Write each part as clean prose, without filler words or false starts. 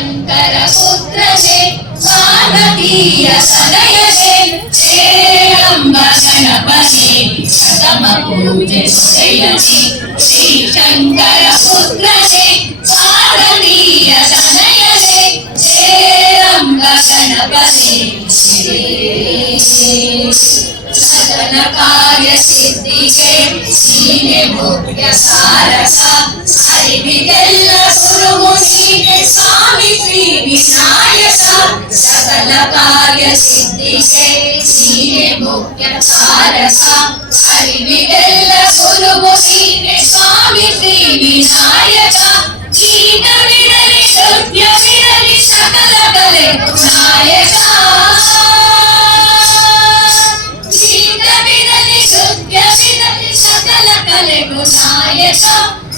शंकर पुत्रने पार्वतीय तनयने श्रीरंब गणपने प्रथम पूजे सुरयने श्री शंकर पुत्रने पार्वतीय तनयने श्रीरंब गणपने सदन कार्य सिद्धिके ನೀನೆ ಮುಖ್ಯ ಸಾರಸ ಅರಿವಿಗೆಲ್ಲ ಗುರುವು ನೀನೆ ಸ್ವಾಮಿ ಶ್ರೀ ವಿನಾಯಕ ಸಕಲ ಕಾರ್ಯ ಸಿದ್ಧಿಗೆ ನೀನೆ ಮುಖ್ಯ ಸಾರಸ ಅರಿವಿಗೆಲ್ಲ ಗುರುವು ನೀನೆ ಸ್ವಾಮಿ ಶ್ರೀ ವಿನಾಯಕ ಜೀವವಿರಲಿ ದುರ್ಯವಿರಲಿ ಸಕಲ ಕಲೆಗೂ ನಾಯಕ ಕಲೆಗೂ ನಾಯಕ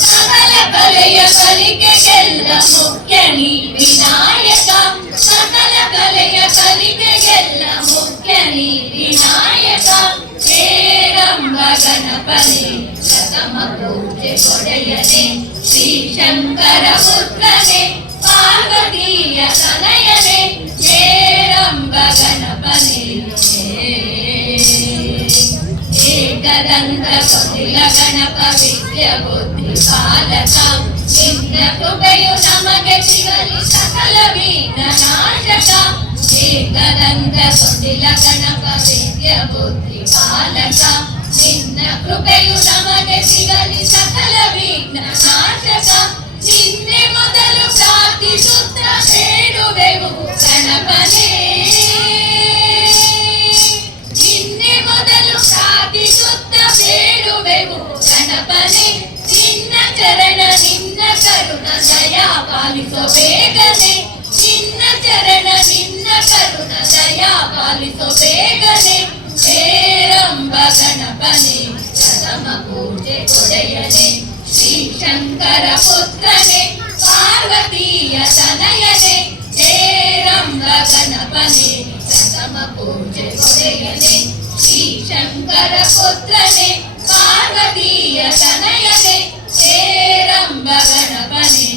ಸಕಲ ಕಲೆಯ ಕಲಿಕೆಗೆಲ್ಲ ಮುಖ್ಯ ನೀ ವಿನಾಯಕ ಸಕಲ ಕಲೆಯ ಕಲಿಕೆಗೆಲ್ಲ ಮುಖ್ಯ ನೀ ವಿನಾಯಕ ಶ್ರೀರಂಬ ಗಣಪನೆ ಪ್ರಥಮ ಪೂಜೆ ಕೊಡೆಯನೆ ಶ್ರೀ ಶಂಕರ ಪುತ್ರನೆ ಪಾರ್ವತೀಯ ತನಯನೆ ಶ್ರೀರಂಬ ಗಣಪನೆ ಏಕದಂತ ಕುಟಿಲ ಗಣಪ ವಿದ್ಯ ಬುದ್ಧಿ ಪಾಲಕ ನಿನ್ನ ಕೃಪೆಯು ನಮಗೆ ಸಿಗಲಿ ಸಕಲ ವಿಘ್ನ ನಾಶಕ ಏಕದಂತ ಕುಟಿಲ ಗಣಪ ವಿದ್ಯ ಬುದ್ಧಿ ಪಾಲಕ ನಿನ್ನ ಕೃಪೆಯು ನಮಗೆ ಸಿಗಲಿ ಸಕಲ ವಿಘ್ನ ನಾಶಕ ನಿನ್ನೆ ಮೊದಲು ಪ್ರಾರ್ಥಿಸುತ್ತ ಬೇಡುವೆವು ಗಣಪನೇ ಬೇಡುವೆವು ಗಣಪನೆ ನಿನ್ನ ಚರಣ ನಿನ್ನ ಕರುಣ ದಯಾ ಪಾಲಿಸೋ ಬೇಗನೆ ನಿನ್ನ ಚರಣ ನಿನ್ನ ಕರುಣ ದಯಾ ಪಾಲಿಸೋ ಬೇಗನೆ ಶ್ರೀರಂಬ ಗಣಪನೆ ಪ್ರಥಮ ಪೂಜೆ ಕೊಡೆಯನೆ ಶ್ರೀ ಶಂಕರ ಪುತ್ರನೆ ಪಾರ್ವತೀಯ ತನಯನೆ ಶ್ರೀರಂಬ ಗಣಪನೆ ಪ್ರಥಮ ಪೂಜೆ ಕೊಡೆಯನೆ ಶ್ರೀ ಶಂಕರ ಪುತ್ರನೆ ಪಾರ್ವತೀಯ ತನಯನೆ ಶ್ರೀರಂಬ ಗಣಪನೆ